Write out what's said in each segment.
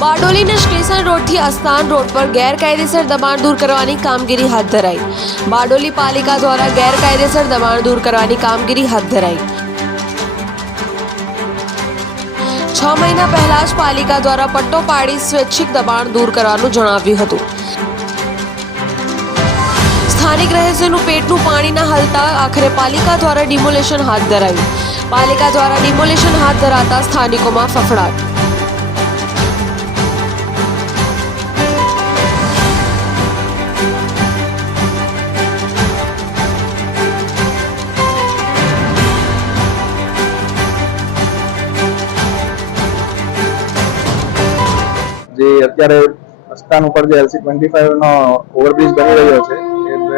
બારડોલીના station રોડથી અસ્થાન road પર ગેરકાયદેસર દબાણ દૂર કરવાની કામગીરી હાથ ધરાઈ. બારડોલી પાલિકા દ્વારા ગેરકાયદેસર દબાણ દૂર કરવાની કામગીરી હાથ ધરાઈ. છ મહિના પહેલા જ પાલિકા દ્વારા પટ્ટો પાડી સ્વૈચ્છિક દબાણ દૂર કરવાનું જણાવ્યું હતું. સ્થાનિક રહેશેનું પેટનું પાણી ના હલતા આખરે પાલિકા દ્વારા ડિમોલેશન હાથ ધરાયું. પાલિકા દ્વારા ડિમોલેશન હાથ ધરાતા સ્થાનિકોમાં ફફડાટ જે અત્યારે રસ્તાન ઉપર જે એલસી ટ્વેન્ટી ફાઈવ નો ઓવરબ્રિજ બની રહ્યો છે,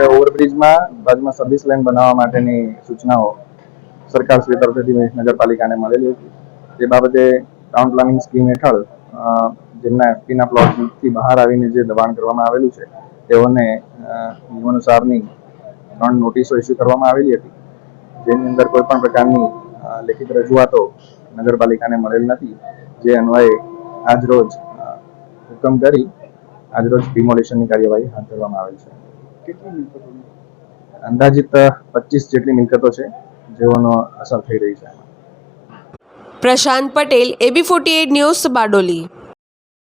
એ ઓવરબ્રિજમાં બાજુમાં સર્વિસ લાઇન બનાવવા માટેની સૂચનાઓ સરકાર શ્રી તરફથી નગરપાલિકાને મળેલી હતી. તે બાબતે ટાઉન પ્લાનિંગ સ્કીમ હેઠળ જેમના એફપીના પ્લોટથી બહાર આવીને જે દબાણ કરવામાં આવેલું છે, તેઓને નિયમાનુસારની ત્રણ નોટિસો ઇસ્યુ કરવામાં આવેલી હતી. જેની અંદર કોઈ પણ પ્રકારની લેખિત રજૂઆતો નગરપાલિકાને મળેલ નથી. જે અન્વયે આજ રોજ હુકમ કરી આજરોજ ડિમોલિશનની કાર્યવાહી હાથ ધરવામાં આવેલ છે. અંદાજિત પચીસ જેટલી મિલકતો છે જેઓનો અસર થઈ રહી છે. Prashant Patel AB forty news Bardoli.